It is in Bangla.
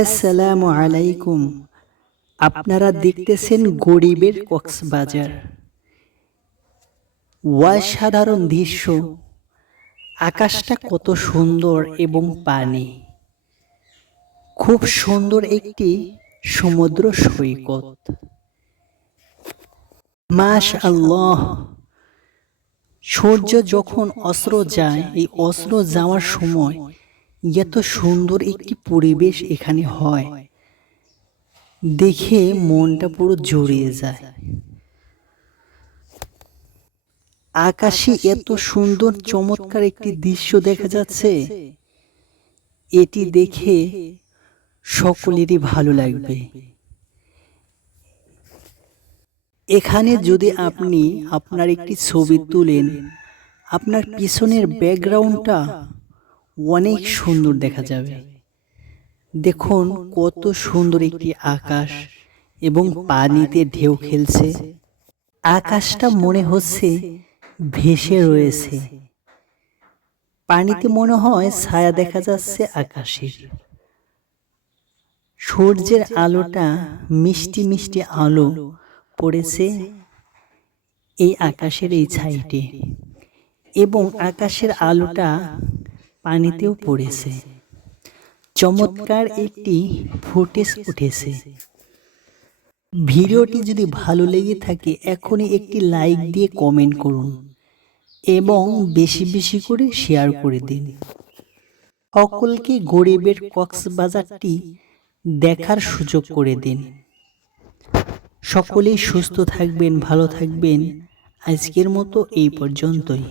আসসালামু আলাইকুম। আপনারা দেখতেছেন গরিবের কক্সবাজার। অসাধারণ দৃশ্য, আকাশটা কত সুন্দর এবং পানি, খুব সুন্দর একটি সমুদ্র সৈকত। মাশাআল্লাহ, সূর্য যখন অস্ত যায়, এই অস্ত যাওয়ার সময় এত সুন্দর একটি পরিবেশ এখানে হয়, দেখে মনটা পুরো জড়িয়ে যায়। আকাশে এত সুন্দর চমৎকার একটি দৃশ্য দেখা যাচ্ছে, এটি দেখে সকলেরই ভালো লাগবে। এখানে যদি আপনি আপনার একটি ছবি তুলেন, আপনার পিছনের ব্যাকগ্রাউন্ডটা অনেক সুন্দর দেখা যাবে। দেখুন কত সুন্দর একটি আকাশ এবং পানিতে ঢেউ খেলছে। আকাশটা মনে হচ্ছে ভেসে রয়েছে, পানিতে মনে হয় ছায়া দেখা যাচ্ছে আকাশের। সূর্যের আলোটা মিষ্টি মিষ্টি আলো পড়েছে এই আকাশের এই সাইডে, এবং আকাশের আলোটা পানিতেও পড়েছে। চমৎকার একটি ফুটেজ উঠেছে। ভিডিওটি যদি ভালো লেগে থাকে এখনই একটি লাইক দিয়ে কমেন্ট করুন এবং বেশি বেশি করে শেয়ার করে দিন। সকলকে গরিবের কক্সবাজারটি দেখার সুযোগ করে দিন। সকলেই সুস্থ থাকবেন, ভালো থাকবেন। আজকের মতো এই পর্যন্তই।